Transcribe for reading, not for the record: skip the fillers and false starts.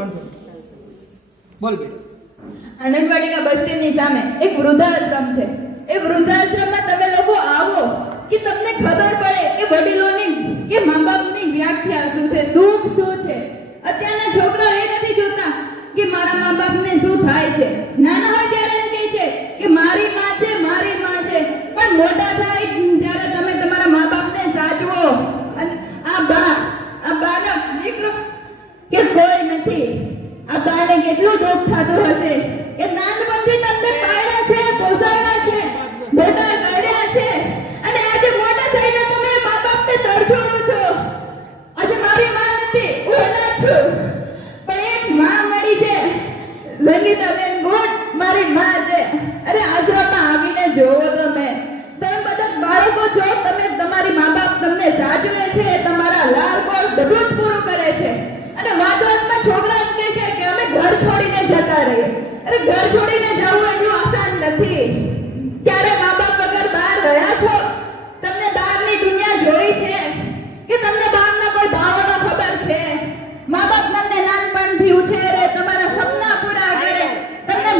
વાંધો નહીં. બોલ બેટા. આનંદવાડીના બસ સ્ટેન્ડની સામે એક વૃદ્ધાશ્રમ છે. એ વૃદ્ધાશ્રમમાં તમે લોકો આવો કે તમને ખબર પડે કે વડીલોની કે મા બાપની વ્યાખ્યા શું છે, દુઃખ શું છે. અત્યારના છોકરાઓ એ નથી જોતા કે મારા મા બાપને શું થાય છે. નાના હોય ત્યારે એમ કહે છે કે મારી માં છે, મારી માં છે, પણ મોટા થાય ત્યારે તમે તમારા મા બાપને સાચવો. અને આ બાનો દીકરો કે કોઈ નથી. આ બાને કેટલું દુઃખ થતું હશે કે નાનપણથી તમને પાળ્યા છે, પોસાડ્યા છે, મોટા કર્યા છે, અને આજે મોટા થઈને તમે મા બાપને તરછોડો છો. આજે મારી માં નથી, હું અનાથ છું, પણ એક માં મળી છે, સંગીતાબેન ગુડ મારી માં છે. અરે આશ્રમમાં આવીને જોવો તમે બધા બાળકો છો, તમે તમારી મા બાપ તમને સાચવે છે, તમારા લાડ કોડ બધું જ પૂરું કરે છે. અને વાતમાં છોકરા એમ કહે છે કે અમે ઘર છોડીને જતા રહીએ. અરે ઘર છોડીને જવું એટલું આસાન નથી. ક્યારે મા બાપ વગર બહાર રહ્યા છો? તમને બહારની દુનિયા જોઈ છે કે તમને બહારના કોઈ ભાવનો ખબર છે? મા બાપ તમને નાનપણથી ઉછેર